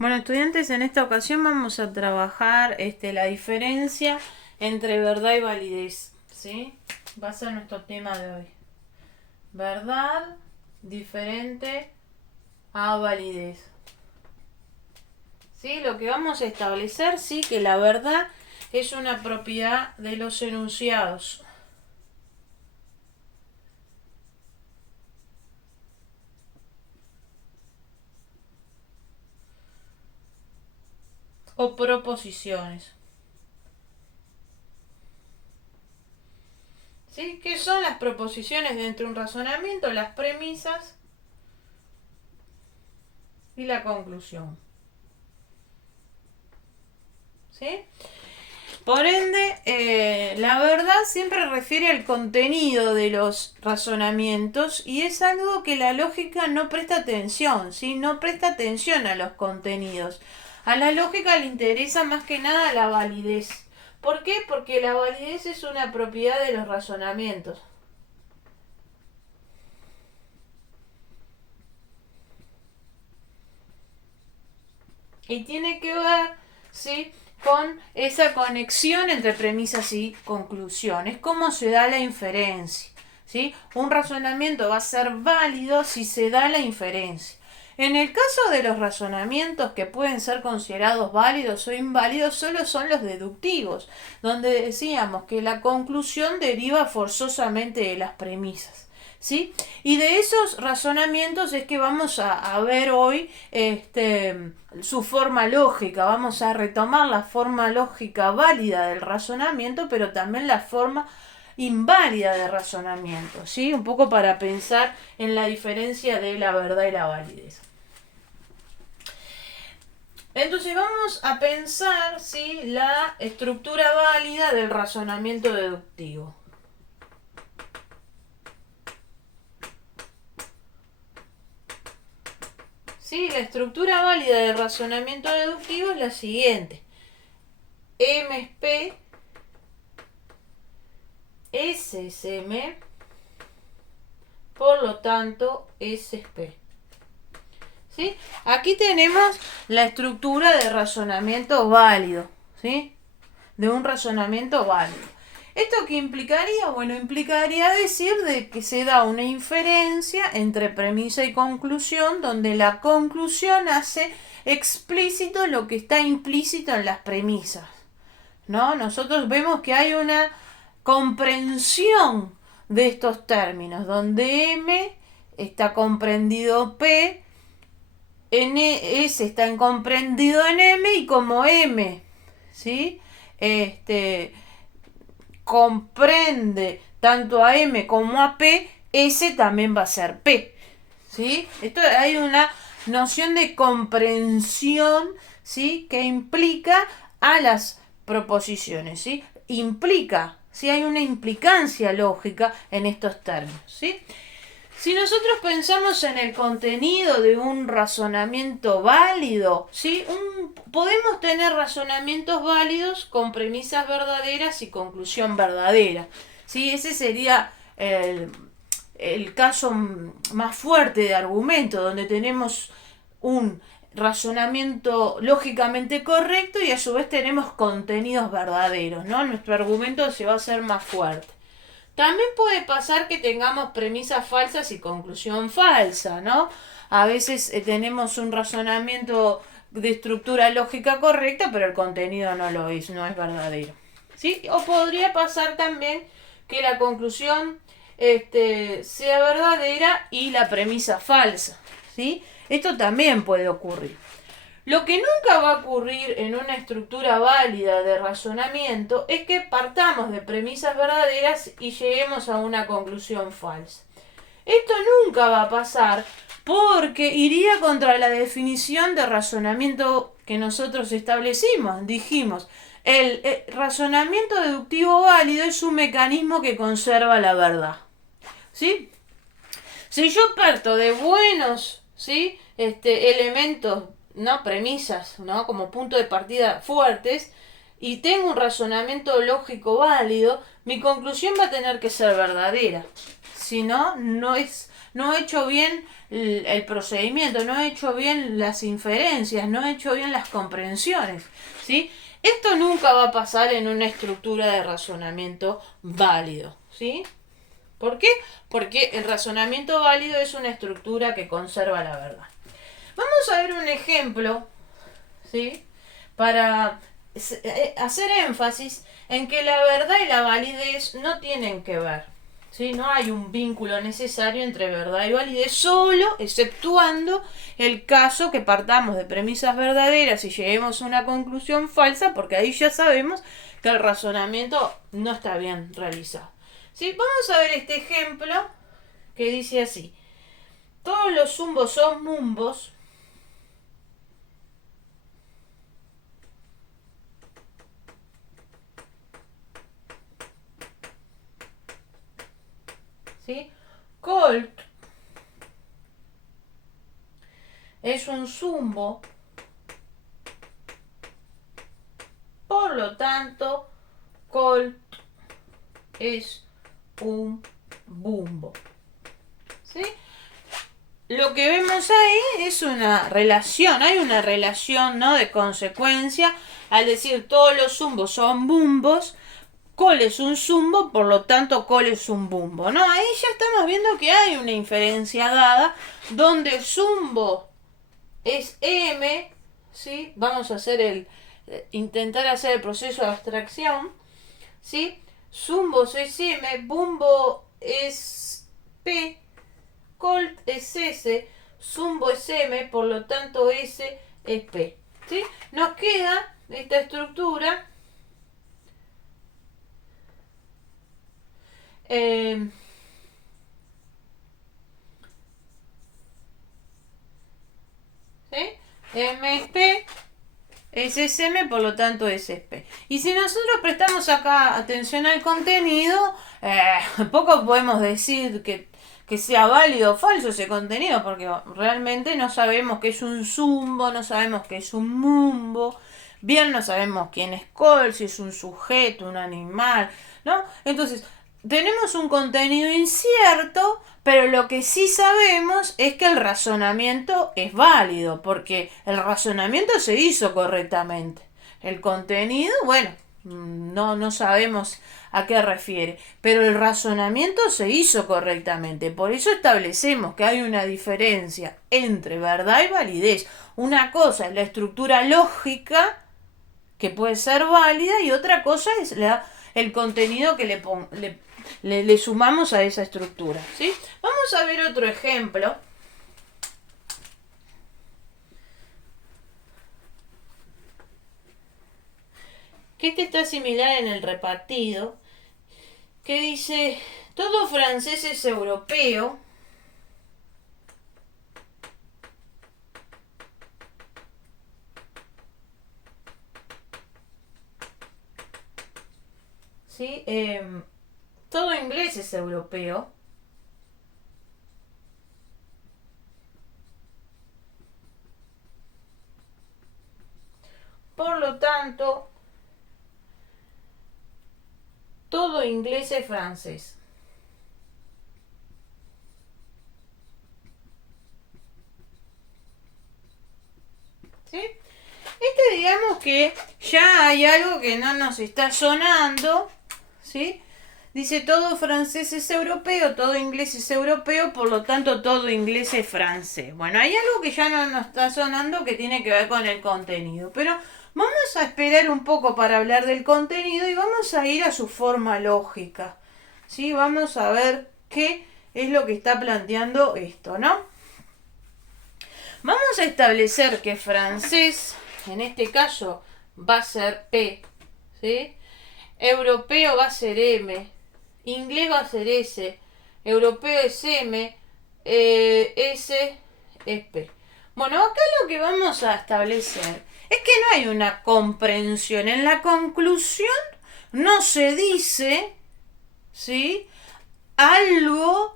Bueno, estudiantes, en esta ocasión vamos a trabajar la diferencia entre verdad y validez, ¿sí? Va a ser nuestro tema de hoy. Verdad diferente a validez. ¿Sí? Lo que vamos a establecer, sí, que la verdad es una propiedad de los enunciados. O proposiciones. ¿Sí? ¿Qué son las proposiciones dentro de un razonamiento? Las premisas y la conclusión. ¿Sí? Por ende, la verdad siempre refiere al contenido de los razonamientos y es algo que la lógica no presta atención, ¿sí? No presta atención a los contenidos. A la lógica le interesa más que nada la validez. ¿Por qué? Porque la validez es una propiedad de los razonamientos. Y tiene que ver, ¿sí?, con esa conexión entre premisas y conclusiones. ¿Cómo se da la inferencia? ¿Sí? Un razonamiento va a ser válido si se da la inferencia. En el caso de los razonamientos que pueden ser considerados válidos o inválidos, solo son los deductivos, donde decíamos que la conclusión deriva forzosamente de las premisas. ¿Sí? Y de esos razonamientos es que vamos a ver hoy su forma lógica, vamos a retomar la forma lógica válida del razonamiento, pero también la forma inválida de razonamiento, ¿sí? Un poco para pensar en la diferencia de la verdad y la validez. Entonces vamos a pensar, ¿sí?, la estructura válida del razonamiento deductivo. ¿Sí? La estructura válida del razonamiento deductivo es la siguiente. M es P, S es M, por lo tanto S es P. ¿Sí? Aquí tenemos la estructura de razonamiento válido, ¿sí? De un razonamiento válido. ¿Esto qué implicaría? Bueno, implicaría decir de que se da una inferencia entre premisa y conclusión, donde la conclusión hace explícito lo que está implícito en las premisas, ¿no? Nosotros vemos que hay una comprensión de estos términos, donde M está comprendido P, S está comprendido en M, y como M, ¿sí?, comprende tanto a M como a P, S también va a ser P. ¿Sí? Esto hay una noción de comprensión, ¿sí?, que implica a las proposiciones, ¿sí? Implica, ¿sí? Hay una implicancia lógica en estos términos, ¿sí? Si nosotros pensamos en el contenido de un razonamiento válido, ¿sí?, podemos tener razonamientos válidos con premisas verdaderas y conclusión verdadera. ¿Sí? Ese sería el caso más fuerte de argumento, donde tenemos un razonamiento lógicamente correcto y a su vez tenemos contenidos verdaderos, ¿no? Nuestro argumento se va a hacer más fuerte. También puede pasar que tengamos premisas falsas y conclusión falsa, ¿no? A veces tenemos un razonamiento de estructura lógica correcta, pero el contenido no lo es, no es verdadero. ¿Sí? O podría pasar también que la conclusión sea verdadera y la premisa falsa. ¿Sí? Esto también puede ocurrir. Lo que nunca va a ocurrir en una estructura válida de razonamiento es que partamos de premisas verdaderas y lleguemos a una conclusión falsa. Esto nunca va a pasar porque iría contra la definición de razonamiento que nosotros establecimos. Dijimos, el razonamiento deductivo válido es un mecanismo que conserva la verdad. ¿Sí? Si yo parto de buenos, ¿sí?, elementos, ¿no?, premisas, ¿no?, como punto de partida fuertes, y tengo un razonamiento lógico válido, mi conclusión va a tener que ser verdadera. Si no, no es no he hecho bien el procedimiento, no he hecho bien las inferencias, no he hecho bien las comprensiones, ¿sí? Esto nunca va a pasar en una estructura de razonamiento válido, ¿sí? ¿Por qué? Porque el razonamiento válido es una estructura que conserva la verdad. Vamos a ver un ejemplo, ¿sí? Para hacer énfasis en que la verdad y la validez no tienen que ver, ¿sí? No hay un vínculo necesario entre verdad y validez, solo exceptuando el caso que partamos de premisas verdaderas y lleguemos a una conclusión falsa, porque ahí ya sabemos que el razonamiento no está bien realizado, ¿sí? Vamos a ver este ejemplo que dice así: todos los zumbos son mumbos. ¿Sí? Colt es un zumbo, por lo tanto, Colt es un bumbo. ¿Sí? Lo que vemos ahí es una relación, hay una relación, ¿no?, de consecuencia. Al decir todos los zumbos son bumbos, Col es un zumbo, por lo tanto Col es un bumbo, ¿no? Ahí ya estamos viendo que hay una inferencia dada donde zumbo es M, ¿sí? Vamos a hacer intentar hacer el proceso de abstracción, ¿sí? Zumbos es M, bumbo es P, Colt es S, zumbo es M, por lo tanto S es P, ¿sí? Nos queda esta estructura ¿sí? M es P, S es M, por lo tanto S es P. Y si nosotros prestamos acá atención al contenido, poco podemos decir que sea válido o falso ese contenido, porque realmente no sabemos qué es un zumbo, no sabemos qué es un mumbo, bien no sabemos quién es Col, si es un sujeto, un animal, ¿no? Entonces, tenemos un contenido incierto, pero lo que sí sabemos es que el razonamiento es válido, porque el razonamiento se hizo correctamente. El contenido, bueno, no sabemos a qué refiere, pero el razonamiento se hizo correctamente. Por eso establecemos que hay una diferencia entre verdad y validez. Una cosa es la estructura lógica, que puede ser válida, y otra cosa es el contenido que le sumamos a esa estructura, ¿sí? Vamos a ver otro ejemplo. Que este está similar en el repartido, que dice, todo francés es europeo, ¿sí? Todo inglés es europeo. Por lo tanto, todo inglés es francés. ¿Sí? Digamos que ya hay algo que no nos está sonando, ¿sí? Dice todo francés es europeo, todo inglés es europeo, por lo tanto todo inglés es francés. Bueno, hay algo que ya no nos está sonando que tiene que ver con el contenido, pero vamos a esperar un poco para hablar del contenido y vamos a ir a su forma lógica, ¿sí? Vamos a ver qué es lo que está planteando esto, ¿no? Vamos a establecer que francés, en este caso, va a ser P, ¿sí? Europeo va a ser M, inglés va a ser S, europeo es M, S es P. Bueno, acá lo que vamos a establecer es que no hay una comprensión. En la conclusión no se dice, ¿sí?, algo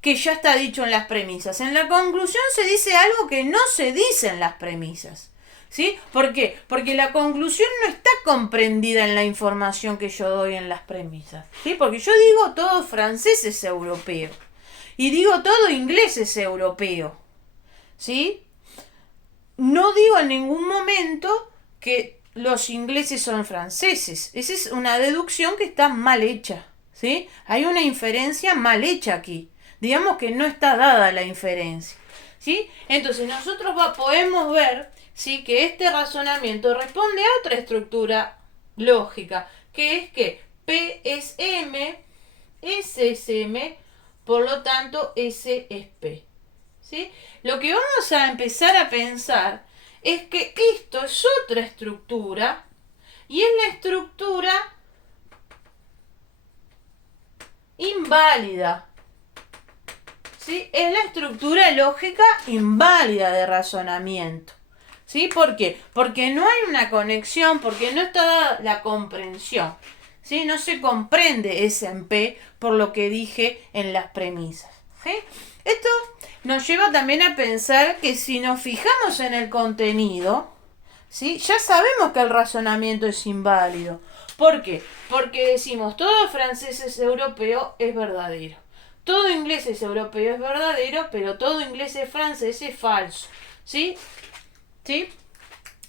que ya está dicho en las premisas. En la conclusión se dice algo que no se dice en las premisas, ¿sí? ¿Por qué? Porque la conclusión no está comprendida en la información que yo doy en las premisas, ¿sí? Porque yo digo todo francés es europeo. Y digo, todo inglés es europeo, ¿sí? No digo en ningún momento que los ingleses son franceses. Esa es una deducción que está mal hecha, ¿sí? Hay una inferencia mal hecha aquí. Digamos que no está dada la inferencia, ¿sí? Entonces nosotros podemos ver, ¿sí?, que este razonamiento responde a otra estructura lógica, que es que P es M, S es M, por lo tanto S es P, ¿sí? Lo que vamos a empezar a pensar es que esto es otra estructura y es la estructura inválida, ¿sí? Es la estructura lógica inválida de razonamiento, ¿sí? ¿Por qué? Porque no hay una conexión, porque no está la comprensión, ¿sí? No se comprende S en P por lo que dije en las premisas, ¿sí? Esto nos lleva también a pensar que si nos fijamos en el contenido, ¿sí?, ya sabemos que el razonamiento es inválido. ¿Por qué? Porque decimos todo francés es europeo es verdadero. Todo inglés es europeo es verdadero, pero todo inglés es francés es falso. ¿Sí? ¿Sí?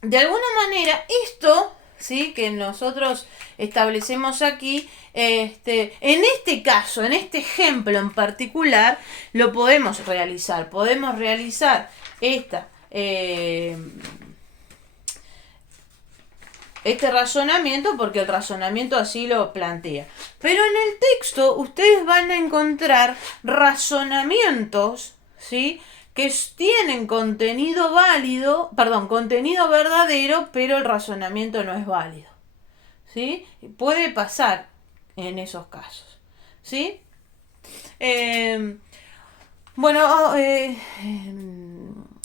De alguna manera, esto, ¿sí?, que nosotros establecemos aquí, en este caso, en este ejemplo en particular, lo podemos realizar. Podemos realizar este razonamiento porque el razonamiento así lo plantea. Pero en el texto ustedes van a encontrar razonamientos, ¿sí?, que tienen contenido contenido verdadero, pero el razonamiento no es válido, ¿sí? Puede pasar en esos casos, ¿sí? Bueno,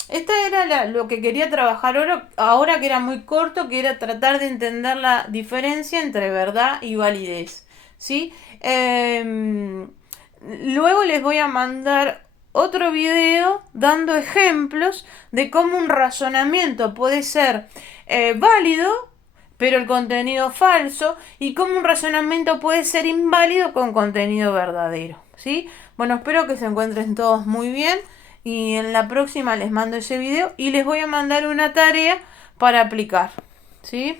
esta era lo que quería trabajar ahora, que era muy corto, que era tratar de entender la diferencia entre verdad y validez, ¿sí? Luego les voy a mandar otro video dando ejemplos de cómo un razonamiento puede ser válido, pero el contenido falso, y cómo un razonamiento puede ser inválido con contenido verdadero, ¿sí? Bueno, espero que se encuentren todos muy bien y en la próxima les mando ese video y les voy a mandar una tarea para aplicar, ¿sí?